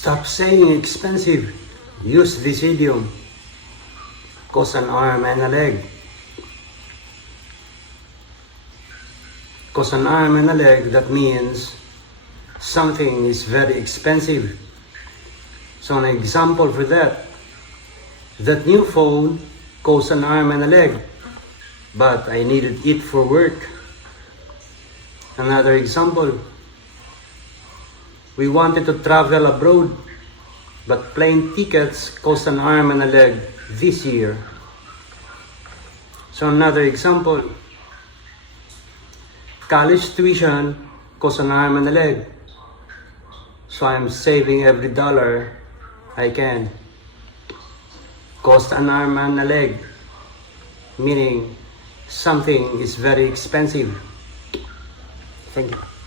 Stop saying expensive. Use this idiom. Cost an arm and a leg. Cost an arm and a leg, that means something is very expensive. So an example for that new phone costs an arm and a leg, but I needed it for work. Another example, we wanted to travel abroad, but plane tickets cost an arm and a leg this year. So another example, college tuition costs an arm and a leg. So I'm saving every dollar I can. Cost an arm and a leg, meaning something is very expensive. Thank you.